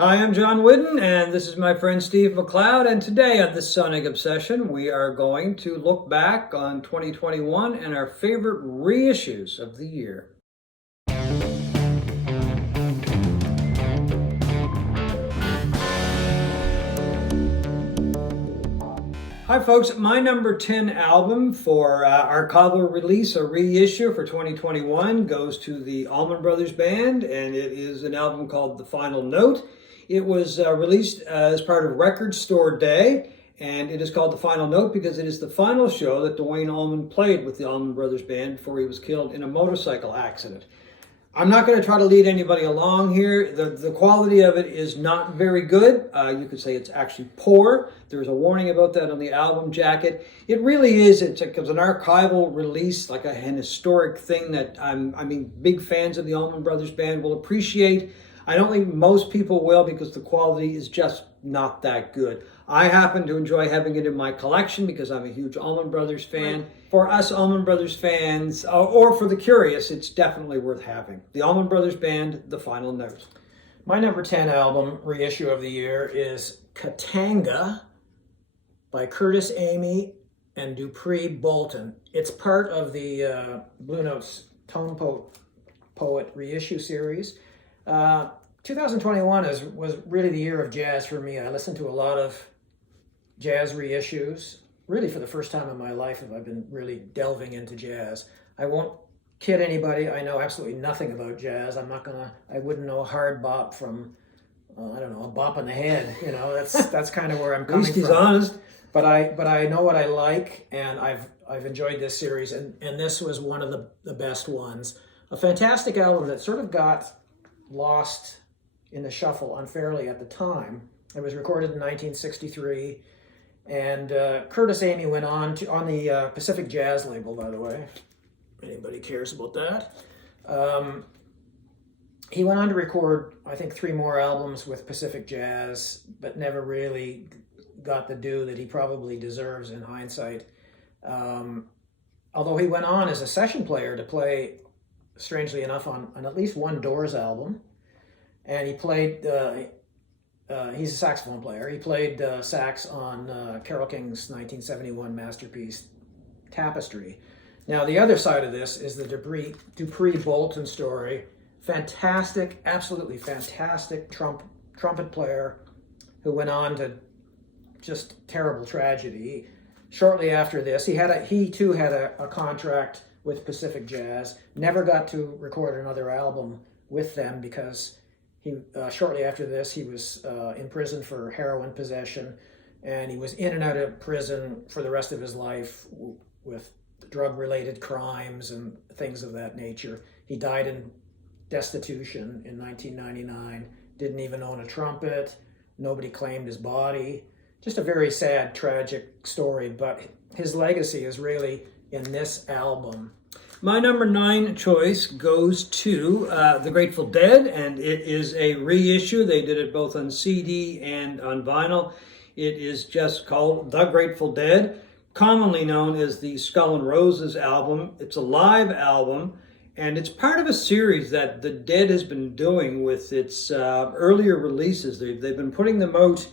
Hi, I'm John Whidden, and this is my friend Steve McLeod. And today on this Sonic Obsession, we are going to look back on 2021 and our favorite reissues of the year. Hi folks, my number 10 album for archival release, a reissue for 2021, goes to the Allman Brothers Band, and it is an album called The Final Note. It was released as part of Record Store Day, and it is called The Final Note because it is the final show that Duane Allman played with the Allman Brothers Band before he was killed in a motorcycle accident. I'm not going to try to lead anybody along here. The quality of it is not very good. You could say it's actually poor. There's a warning about that on the album jacket. It really is. It's an archival release, like an historic thing that big fans of the Allman Brothers Band will appreciate. I don't think most people will because the quality is just not that good. I happen to enjoy having it in my collection because I'm a huge Allman Brothers fan. For us Allman Brothers fans, or for the curious, it's definitely worth having. The Allman Brothers Band, The Final Note. My number 10 album, reissue of the year, is Katanga by Curtis, Amy, and Dupree Bolton. It's part of the Blue Notes Tone Poet reissue series. 2021 was really the year of jazz for me. I listened to a lot of jazz reissues. Really, for the first time in my life, I've been really delving into jazz. I won't kid anybody. I know absolutely nothing about jazz. I wouldn't know a hard bop from, a bop on the head. That's kind of where I'm coming from. At least he's honest. But I know what I like, and I've enjoyed this series, and this was one of the best ones. A fantastic album that sort of got lost in the shuffle unfairly at the time. It was recorded in 1963, and Curtis Amy went on the Pacific Jazz label, by the way, if anybody cares about that. He went on to record, I think, 3 more albums with Pacific Jazz, but never really got the due that he probably deserves in hindsight. Although he went on as a session player to play, strangely enough, on at least one Doors album. And he played, he's a saxophone player. He played sax on Carole King's 1971 masterpiece, Tapestry. Now, the other side of this is the Dupree Bolton story. Fantastic, absolutely fantastic trumpet player who went on to just terrible tragedy. Shortly after this, he too had a contract with Pacific Jazz. Never got to record another album with them because shortly after this, he was in prison for heroin possession, and he was in and out of prison for the rest of his life with drug-related crimes and things of that nature. He died in destitution in 1999, didn't even own a trumpet, nobody claimed his body. Just a very sad, tragic story, but his legacy is really in this album. My number 9 choice goes to The Grateful Dead, and it is a reissue. They did it both on CD and on vinyl. It is just called The Grateful Dead, commonly known as the Skull and Roses album. It's a live album, and it's part of a series that the Dead has been doing with its earlier releases. They've been putting them out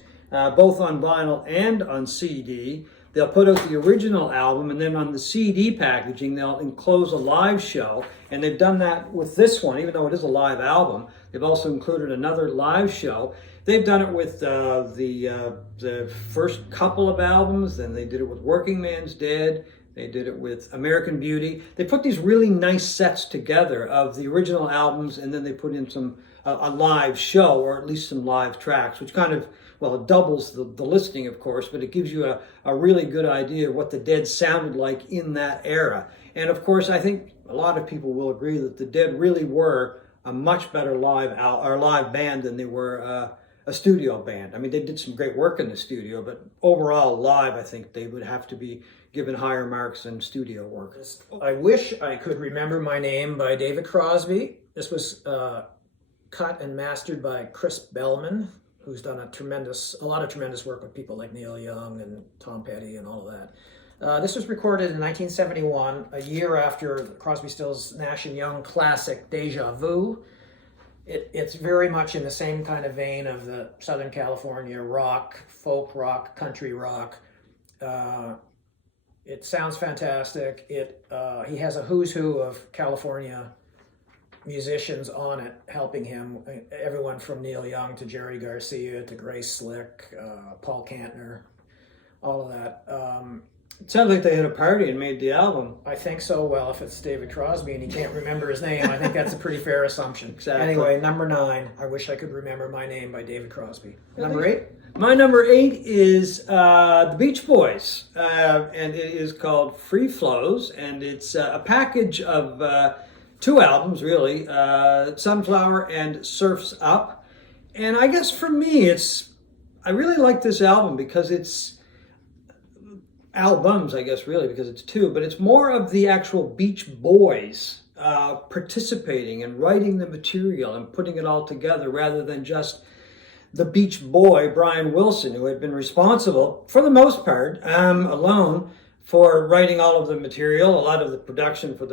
both on vinyl and on CD. They'll put out the original album, and then on the CD packaging, they'll enclose a live show. And they've done that with this one, even though it is a live album. They've also included another live show. They've done it with the first couple of albums, then they did it with Working Man's Dead. They did it with American Beauty. They put these really nice sets together of the original albums, and then they put in a live show, or at least some live tracks, which kind of, it doubles the listing, of course, but it gives you a really good idea of what the Dead sounded like in that era. And of course, I think a lot of people will agree that the Dead really were a much better live band than they were a studio band. I mean, they did some great work in the studio, but overall, live, I think they would have to be given higher marks than studio work. I Wish I Could Remember My Name by David Crosby. This was cut and mastered by Chris Bellman, who's done a lot of tremendous work with people like Neil Young and Tom Petty and all of that. This was recorded in 1971, a year after Crosby, Stills, Nash & Young classic Deja Vu. It's very much in the same kind of vein of the Southern California rock, folk rock, country rock. It sounds fantastic. He has a who's who of California musicians on it helping him. Everyone from Neil Young to Jerry Garcia to Grace Slick, Paul Kantner, all of that. It sounds like they had a party and made the album. I think so. Well, if it's David Crosby and he can't remember his name, I think that's a pretty fair assumption. Exactly. Anyway, number 9, I Wish I Could Remember My Name by David Crosby. Number 8? My number 8 is the Beach Boys, and it is called Free Flows, and it's a package of 2 albums, really, Sunflower and Surf's Up. And I guess for me, I really like this album because it's albums, I guess, really, because it's 2, but it's more of the actual Beach Boys participating and writing the material and putting it all together rather than just the Beach Boy, Brian Wilson, who had been responsible, for the most part, alone, for writing all of the material, a lot of the production for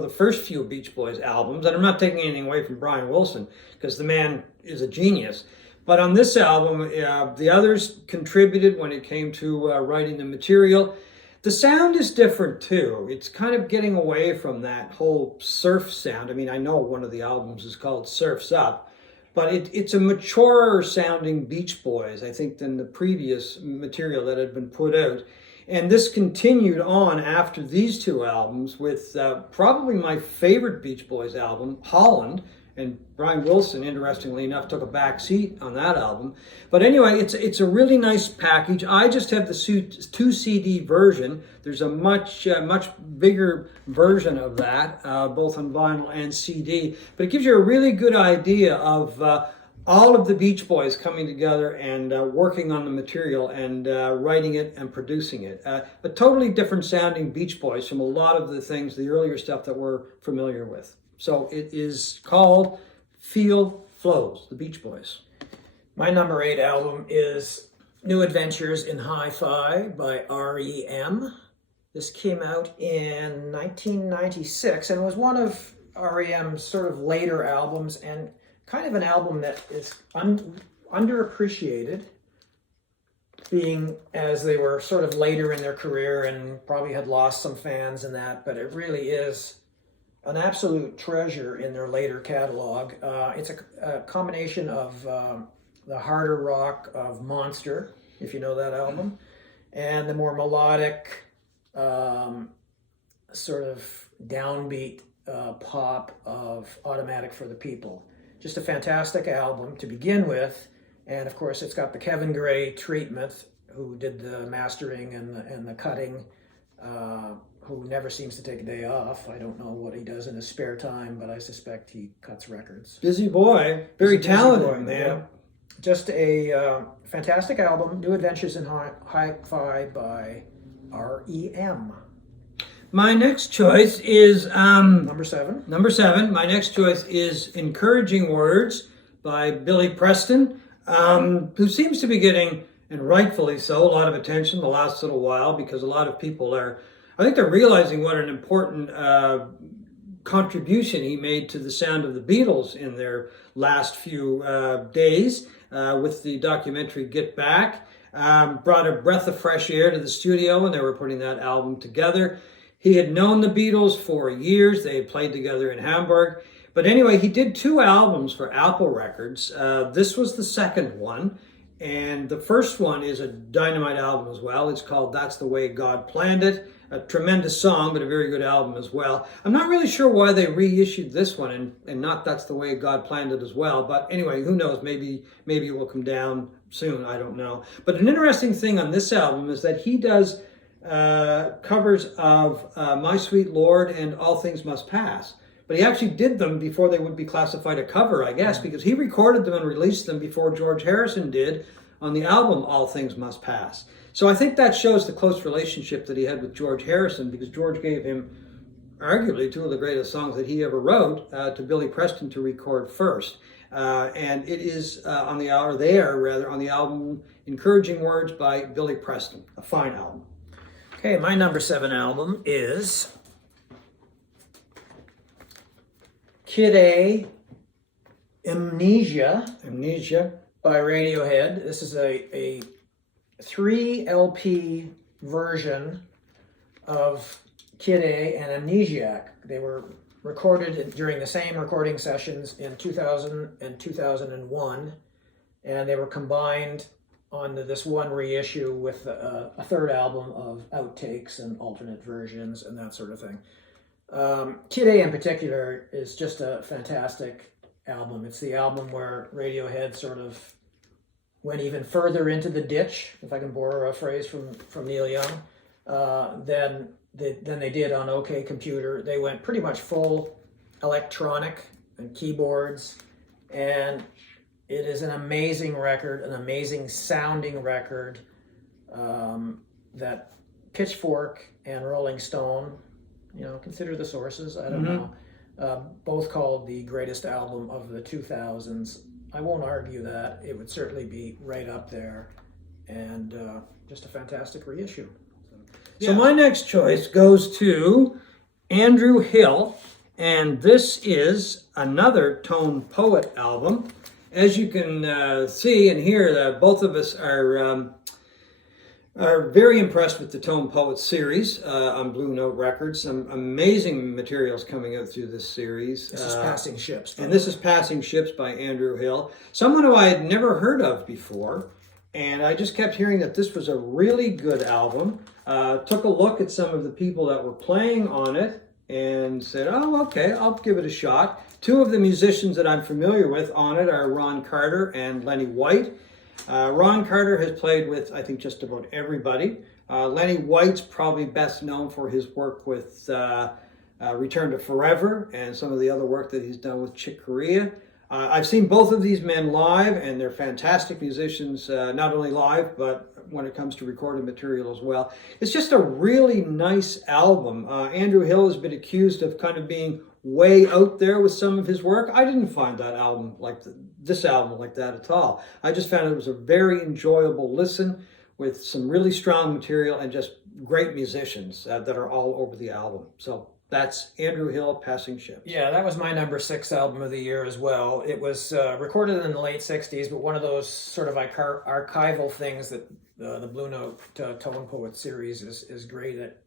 the first few Beach Boys albums. And I'm not taking anything away from Brian Wilson, because the man is a genius. But on this album, the others contributed when it came to writing the material. The sound is different too. It's kind of getting away from that whole surf sound. I mean, I know one of the albums is called Surf's Up, but it's a maturer sounding Beach Boys, I think, than the previous material that had been put out. And this continued on after these 2 albums with probably my favorite Beach Boys album, Holland. And Brian Wilson, interestingly enough, took a back seat on that album. But anyway, it's a really nice package. I just have the 2 CD version. There's a much bigger version of that, both on vinyl and CD. But it gives you a really good idea of all of the Beach Boys coming together and working on the material and writing it and producing it. But totally different sounding Beach Boys from a lot of the things, the earlier stuff that we're familiar with. So it is called Feel Flows, the Beach Boys. My number 8 album is New Adventures in Hi-Fi by R.E.M. This came out in 1996 and was one of R.E.M's sort of later albums, and kind of an album that is underappreciated, being as they were sort of later in their career and probably had lost some fans in that, but it really is an absolute treasure in their later catalog. It's a combination of the harder rock of Monster, if you know that album, and the more melodic, sort of downbeat pop of Automatic for the People. Just a fantastic album to begin with, and of course it's got the Kevin Gray treatment, who did the mastering and the cutting, who never seems to take a day off. I don't know what he does in his spare time, but I suspect he cuts records. Busy boy, very talented boy, man. Yeah. Just a fantastic album, New Adventures in Hi-Fi by R.E.M. My next choice is Number 7. Number 7. My next choice is Encouraging Words by Billy Preston, who seems to be getting, and rightfully so, a lot of attention the last little while, because a lot of people I think they're realizing what an important contribution he made to the sound of the Beatles in their last few days with the documentary Get Back. Brought a breath of fresh air to the studio when they were putting that album together. He had known the Beatles for years. They had played together in Hamburg. But anyway, he did 2 albums for Apple Records. This was the second one. And the first one is a dynamite album as well. It's called That's the Way God Planned It. A tremendous song, but a very good album as well. I'm not really sure why they reissued this one and not That's the Way God Planned It as well. But anyway, who knows? Maybe it will come down soon. I don't know. But an interesting thing on this album is that he does covers of My Sweet Lord and All Things Must Pass. But he actually did them before they would be classified a cover, I guess, because he recorded them and released them before George Harrison did on the album All Things Must Pass. So I think that shows the close relationship that he had with George Harrison, because George gave him arguably 2 of the greatest songs that he ever wrote to Billy Preston to record first. And it is on the album Encouraging Words by Billy Preston, a fine album. Okay, my number 7 album is Kid A Amnesia Amnesia. by Radiohead. This is a 3 LP version of Kid A and Amnesiac. They were recorded during the same recording sessions in 2000 and 2001, and they were combined on this one reissue with a third album of outtakes and alternate versions and that sort of thing. Kid A in particular is just a fantastic album. It's the album where Radiohead sort of went even further into the ditch, if I can borrow a phrase from Neil Young, than they did on OK Computer. They went pretty much full electronic and keyboards, and it is an amazing record, an amazing sounding record that Pitchfork and Rolling Stone, consider the sources, I don't know, both called the greatest album of the 2000s. I won't argue that. It would certainly be right up there, and just a fantastic reissue. So my next choice goes to Andrew Hill, and this is another Tone Poet album. As you can see and hear, that both of us are very impressed with the Tone Poet series on Blue Note Records. Some amazing materials coming out through this series. This is Passing Ships. And this is Passing Ships by Andrew Hill, someone who I had never heard of before. And I just kept hearing that this was a really good album. Took a look at some of the people that were playing on it and said, oh, okay, I'll give it a shot. Two of the musicians that I'm familiar with on it are Ron Carter and Lenny White. Ron Carter has played with, I think, just about everybody. Lenny White's probably best known for his work with Return to Forever and some of the other work that he's done with Chick Corea. I've seen both of these men live, and they're fantastic musicians, not only live, but when it comes to recorded material as well. It's just a really nice album. Andrew Hill has been accused of kind of being way out there with some of his work. I didn't find that album this album like that at all. I just found it was a very enjoyable listen with some really strong material and just great musicians that are all over the album. So that's Andrew Hill, Passing Ships. Yeah, that was my number 6 album of the year as well. It was recorded in the late 60s, but one of those sort of archival things that the Blue Note Tone Poet series is great at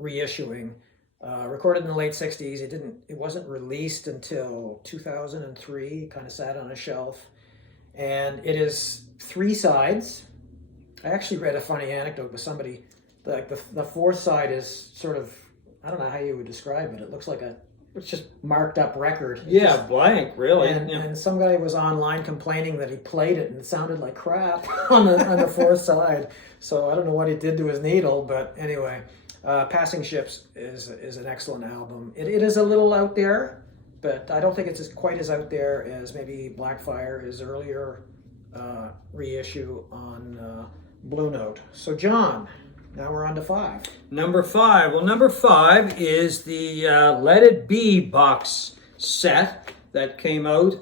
reissuing. Recorded in the late 60s. It wasn't released until 2003, kind of sat on a shelf. And it is 3 sides. I actually read a funny anecdote with somebody, like the fourth side is sort of, I don't know how you would describe it. It looks like it's just marked up record. Yeah, blank, really. And some guy was online complaining that he played it and it sounded like crap on the fourth side. So I don't know what he did to his needle, but anyway, Passing Ships is an excellent album. It is a little out there, but I don't think it's quite as out there as maybe Blackfire, his earlier reissue on Blue Note. So John, now we're on to 5. Number 5. Well, number 5 is the Let It Be box set that came out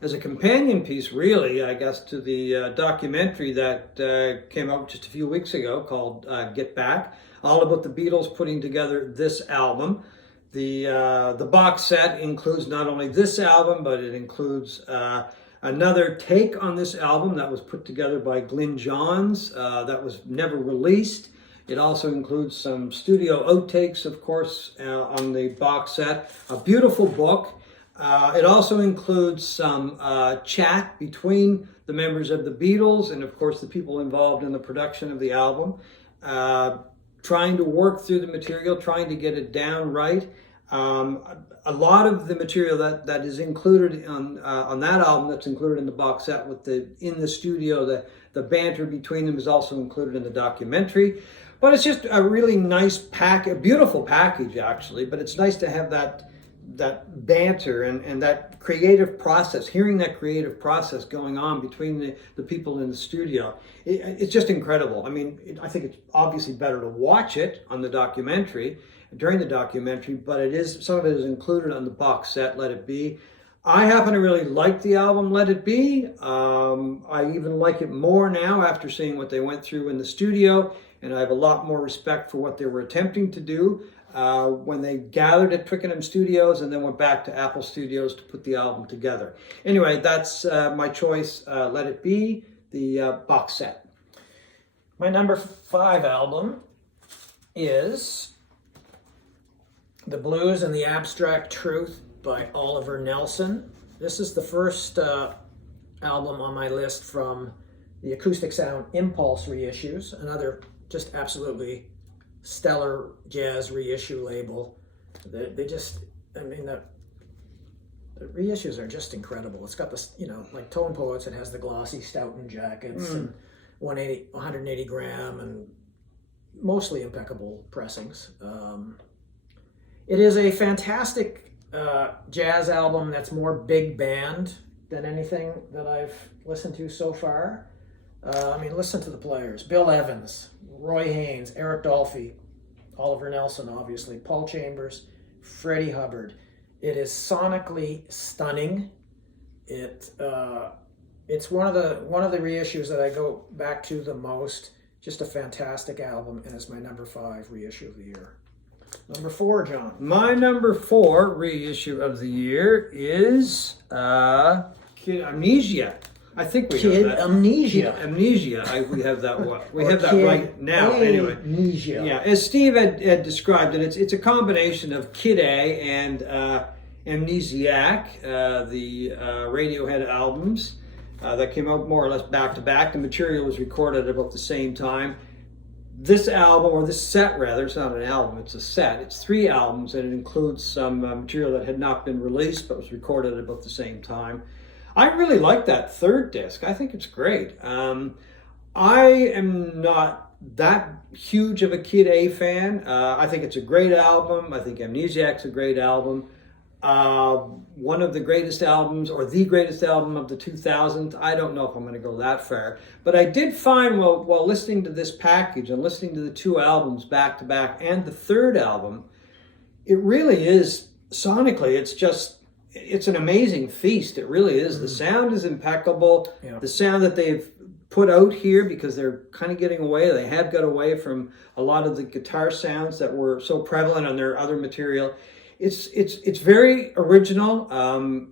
as a companion piece, really, I guess, to the documentary that came out just a few weeks ago called Get Back, all about the Beatles putting together this album. The box set includes not only this album, but it includes another take on this album that was put together by Glyn Johns that was never released. It also includes some studio outtakes, of course, on the box set. A beautiful book. It also includes some chat between the members of the Beatles and, of course, the people involved in the production of the album, trying to work through the material, trying to get it down right. A lot of the material that is included on that album, that's included in the box set with in the studio, the banter between them is also included in the documentary. But it's just a really nice a beautiful package actually. But it's nice to have that banter and that creative process, hearing that creative process going on between the people in the studio. It's just incredible. I mean, I think it's obviously better to watch it on the documentary, during the documentary, but some of it is included on the box set, Let It Be. I happen to really like the album Let It Be. I even like it more now after seeing what they went through in the studio, and I have a lot more respect for what they were attempting to do. when they gathered at Twickenham Studios and then went back to Apple Studios to put the album together. Anyway, that's my choice. Let It Be, the box set. My number 5 album is The Blues and the Abstract Truth by Oliver Nelson. This is the first album on my list from the Acoustic Sound Impulse reissues, another just absolutely stellar jazz reissue label. They just, I mean, the reissues are just incredible. It's got this, like Tone Poets, it has the glossy Stoughton jackets and 180 gram and mostly impeccable pressings. It is a fantastic jazz album that's more big band than anything that I've listened to so far. Listen to the players. Bill Evans, Roy Haynes, Eric Dolphy, Oliver Nelson, obviously, Paul Chambers, Freddie Hubbard. It is sonically stunning. It's one of the reissues that I go back to the most. Just a fantastic album, and it's my number 5 reissue of the year. Number 4, John. My number 4 reissue of the year is Amnesia. I think we have that. Amnesia. Amnesia. We have that one. We have that right now. Anyway. Amnesia. Yeah, as Steve had described it, it's a combination of Kid A and Amnesiac, the Radiohead albums that came out more or less back to back. The material was recorded at about the same time. This album, or this set rather, it's not an album, it's a set. It's 3 albums, and it includes some material that had not been released but was recorded at about the same time. I really like that 3rd disc. I think it's great. I am not that huge of a Kid A fan. I think it's a great album. I think Amnesiac's a great album. One of the greatest albums, or the greatest album of the 2000s. I don't know if I'm going to go that far. But I did find while listening to this package and listening to the 2 albums back to back and the 3rd album, it really is, sonically, it's an amazing feast. It really is. The sound is impeccable. Yeah. The sound that they've put out here, because they're kind of getting away, they have got away from a lot of the guitar sounds that were so prevalent on their other material. It's very original.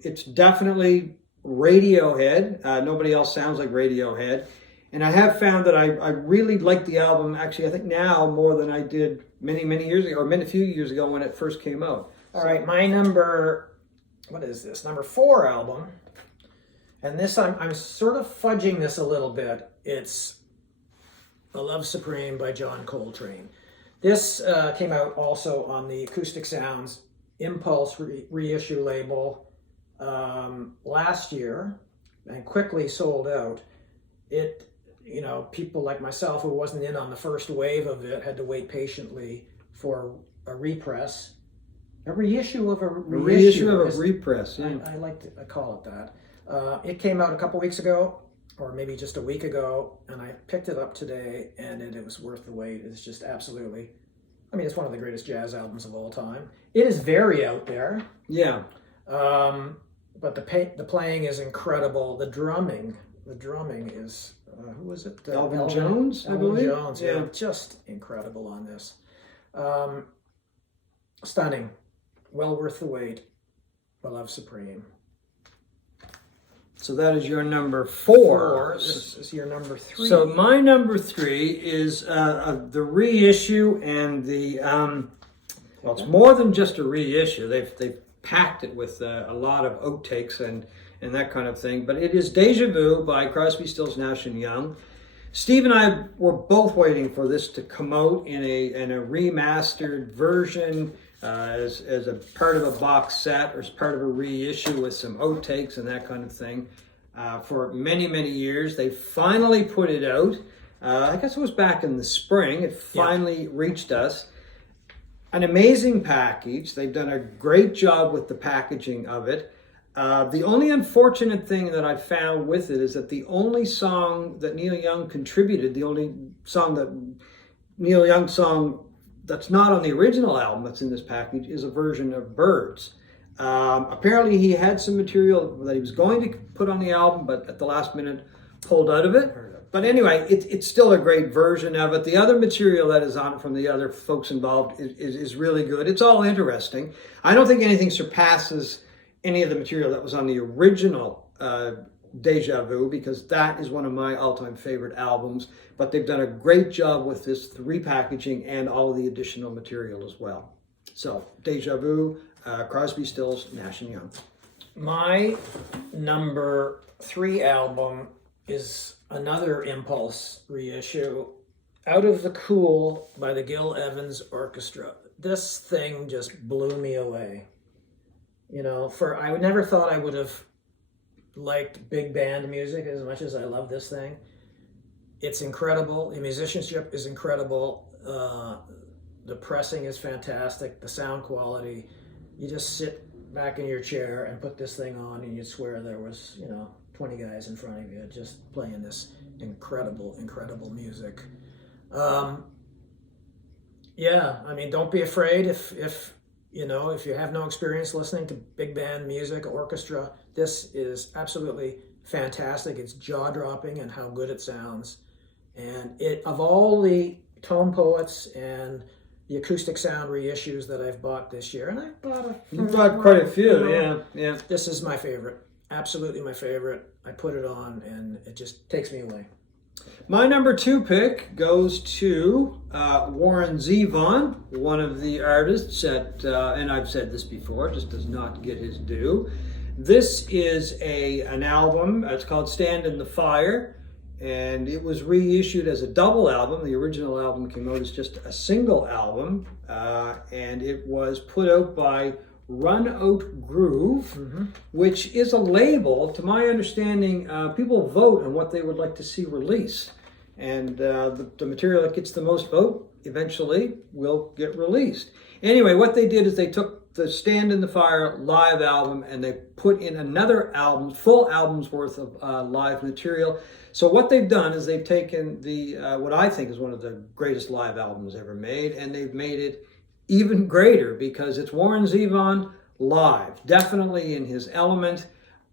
It's definitely Radiohead. Nobody else sounds like Radiohead. And I have found that I really like the album, actually, I think now more than I did many years ago, or a few years ago when it first came out. All right, my number 4 album, and this I'm sort of fudging this a little bit. It's The Love Supreme by John Coltrane. This came out also on the Acoustic Sounds Impulse reissue label last year and quickly sold out. It, people like myself who wasn't in on the first wave of it had to wait patiently for a repress. A reissue of a reissue. A reissue of a repress, yeah. I call it that. It came out a couple weeks ago, or maybe just a week ago, and I picked it up today, and it was worth the wait. It's just absolutely, it's one of the greatest jazz albums of all time. It is very out there. Yeah. But the playing is incredible. The drumming is, who was it? Elvin Jones, I believe. Elvin Jones, yeah. Just incredible on this. Stunning. Well worth the wait. The Love Supreme. So that is your number 4. This is your number 3. So my number 3 is the reissue and the well, it's more than just a reissue. They've packed it with a lot of outtakes and that kind of thing. But it is Deja Vu by Crosby, Stills, Nash and Young. Steve and I were both waiting for this to come out in a remastered version. As a part of a box set or as part of a reissue with some outtakes and that kind of thing for many years. They finally put it out. I guess it was back in the spring. It finally reached us. An amazing package. They've done a great job with the packaging of it. The only unfortunate thing that I found with it is that the only song that Neil Young contributed, the only song that Neil Young song that's not on the original album that's in this package, is a version of Birds. Apparently he had some material that he was going to put on the album, but at the last minute pulled out of it. But anyway, it's still a great version of it. The other material that is on it from the other folks involved is really good. It's all interesting. I don't think anything surpasses any of the material that was on the original Deja Vu, because that is one of my all-time favorite albums. But they've done a great job with this repackaging and all of the additional material as well. So, Deja Vu, Crosby, Stills, Nash and Young. My number 3 album is another Impulse reissue, Out of the Cool by the Gil Evans Orchestra. This thing just blew me away. You know, I never thought I would have liked big band music as much as I love this thing. It's incredible. The musicianship is incredible. The pressing is fantastic. The sound quality. You just sit back in your chair and put this thing on and you'd swear there was, 20 guys in front of you just playing this incredible, incredible music. Don't be afraid if you have no experience listening to big band music, orchestra. This is absolutely fantastic. It's jaw-dropping in how good it sounds. And of all the Tone Poets and the acoustic sound reissues that I've bought this year, and I bought You bought quite a few, yeah. This is my favorite. Absolutely my favorite. I put it on and it just takes me away. My number 2 pick goes to Warren Zevon, one of the artists that, and I've said this before, just does not get his due. This is an album. It's called Stand in the Fire, and it was reissued as a double album. The original album came out as just a single album, and it was put out by Run Out Groove, which is a label. To my understanding, people vote on what they would like to see released, and the material that gets the most vote eventually will get released. Anyway, what they did is they took the Stand in the Fire live album and they put in another album, full album's worth of live material. So what they've done is they've taken the what I think is one of the greatest live albums ever made, and they've made it even greater because it's Warren Zevon live, definitely in his element.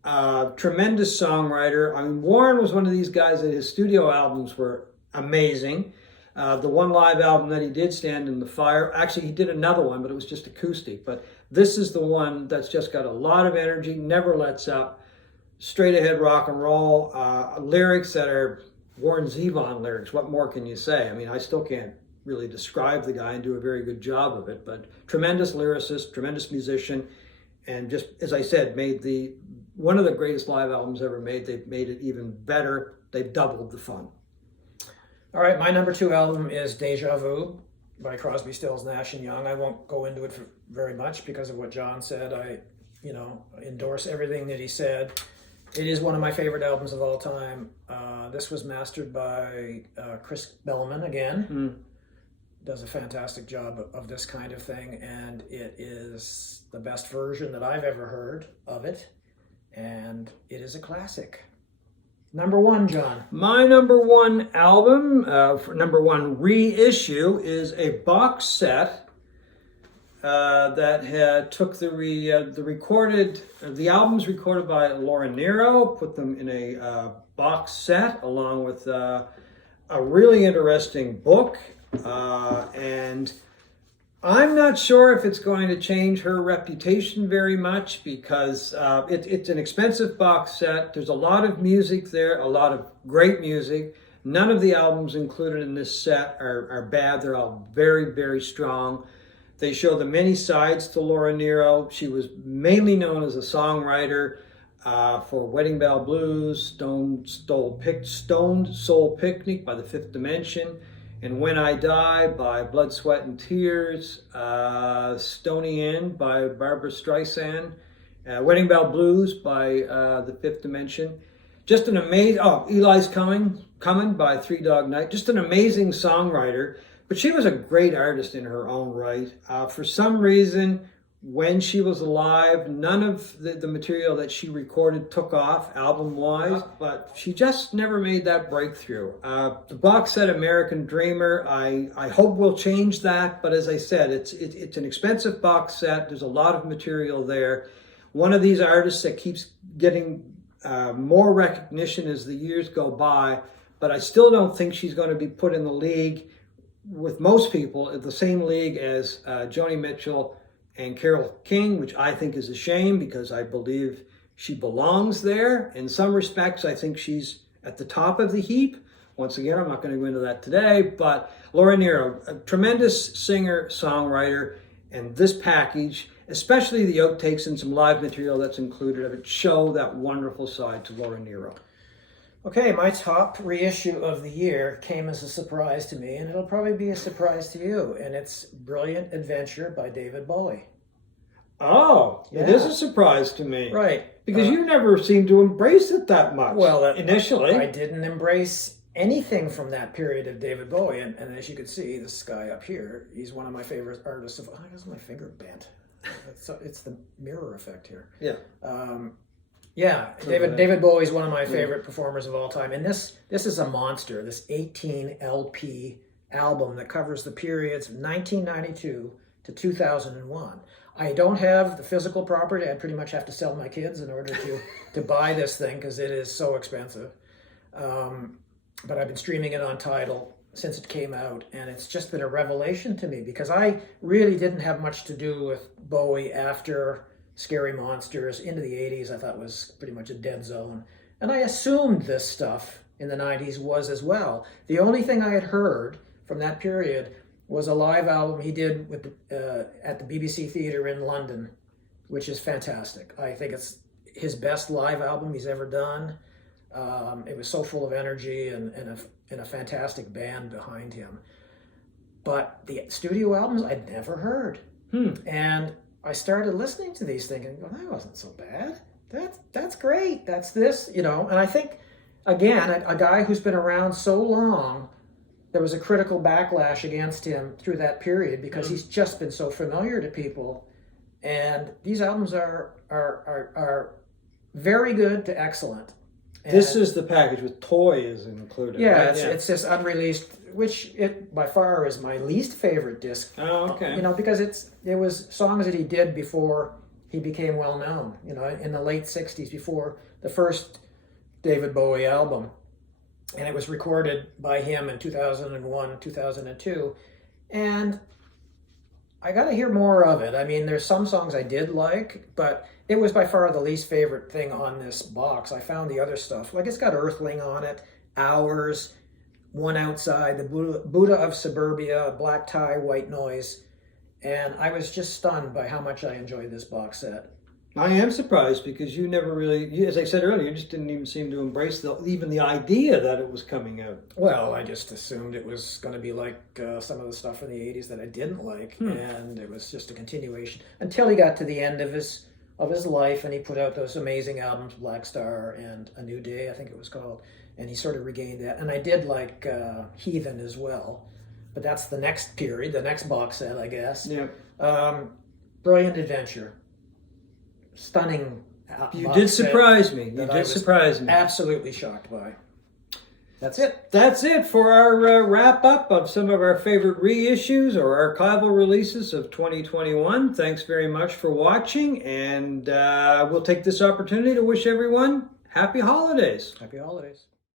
Tremendous songwriter. I mean, Warren was one of these guys that his studio albums were amazing. The one live album that he did, Stand in the Fire, actually he did another one, but it was just acoustic. But this is the one that's just got a lot of energy, never lets up, straight ahead rock and roll, lyrics that are Warren Zevon lyrics. What more can you say? I mean, I still can't really describe the guy and do a very good job of it, but tremendous lyricist, tremendous musician, and just, as I said, made one of the greatest live albums ever made. They've made it even better. They've doubled the fun. All right, my number 2 album is Deja Vu by Crosby, Stills, Nash and Young. I won't go into it very much because of what John said. I endorse everything that he said. It is one of my favorite albums of all time. This was mastered by Chris Bellman again. Does a fantastic job of this kind of thing, and it is the best version that I've ever heard of it, and it is a classic. Number 1, John. My number 1 album, number 1 reissue, is a box set that took the albums recorded by Laura Nyro, put them in a box set along with a really interesting book. And I'm not sure if it's going to change her reputation very much because it's an expensive box set. There's a lot of music there, a lot of great music. None of the albums included in this set are bad. They're all very, very strong. They show the many sides to Laura Nyro. She was mainly known as a songwriter for Wedding Bell Blues, Stone Soul Picnic by the Fifth Dimension, and When I Die by Blood, Sweat, and Tears, Stony End by Barbra Streisand, Wedding Bell Blues by the Fifth Dimension. Just an amazing, Eli's Coming by Three Dog Night. Just an amazing songwriter, but she was a great artist in her own right. For some reason, when she was alive, none of the material that she recorded took off album-wise, but she just never made that breakthrough. The box set American Dreamer, I hope will change that, but as I said, it's an expensive box set. There's a lot of material there. One of these artists that keeps getting more recognition as the years go by, but I still don't think she's going to be put in the league with most people, in the same league as Joni Mitchell and Carole King, which I think is a shame because I believe she belongs there. In some respects, I think she's at the top of the heap. Once again, I'm not going to go into that today, but Laura Nyro, a tremendous singer, songwriter, and this package, especially the outtakes and some live material that's included of it, show that wonderful side to Laura Nyro. Okay, my top reissue of the year came as a surprise to me, and it'll probably be a surprise to you, and it's Brilliant Adventure by David Bowie. Oh, Yeah. It is a surprise to me. Right. Because you never seemed to embrace it that much. Well, initially. I didn't embrace anything from that period of David Bowie, and as you can see, this guy up here, he's one of my favorite artists of. Oh, I guess my finger bent. It's the mirror effect here. Yeah. Yeah, David Bowie is one of my favorite performers of all time, and this is a monster. This 18 LP album that covers the periods of 1992 to 2001. I don't have the physical property. I pretty much have to sell my kids in order to buy this thing because it is so expensive. But I've been streaming it on Tidal since it came out, and it's just been a revelation to me because I really didn't have much to do with Bowie after Scary Monsters. Into the 80s I thought was pretty much a dead zone, and I assumed this stuff in the 90s was as well. The only thing I had heard from that period was a live album he did with at the BBC Theatre in London, which is fantastic. I think it's his best live album he's ever done. It was so full of energy and a fantastic band behind him. But the studio albums I'd never heard. And I started listening to these thinking, well, that wasn't so bad. That's great. That's this, And I think, again, a guy who's been around so long, there was a critical backlash against him through that period because he's just been so familiar to people. And these albums are very good to excellent. And this is the package with toys included. Yeah, right? it's this unreleased, which it by far is my least favorite disc. Oh, okay. Because it was songs that he did before he became well known. In the late '60s, before the first David Bowie album, and it was recorded by him in 2001, 2002, and I got to hear more of it. I mean, there's some songs I did like, but it was by far the least favorite thing on this box. I found the other stuff. Like, it's got Earthling on it, Hours, One Outside, the Buddha of Suburbia, Black Tie, White Noise, and I was just stunned by how much I enjoyed this box set. I am surprised because you never really, as I said earlier, you just didn't even seem to embrace even the idea that it was coming out. Well, I just assumed it was going to be like some of the stuff from the 80s that I didn't like, and it was just a continuation until he got to the end of his life, and he put out those amazing albums, Black Star and A New Day, I think it was called, and he sort of regained that. And I did like Heathen as well, but that's the next period, the next box set, I guess. Yeah. Brilliant Adventure. Stunning. You did surprise me. You did surprise me. Absolutely shocked by. That's it. That's it for our wrap up of some of our favorite reissues or archival releases of 2021. Thanks very much for watching, and we'll take this opportunity to wish everyone happy holidays. Happy holidays.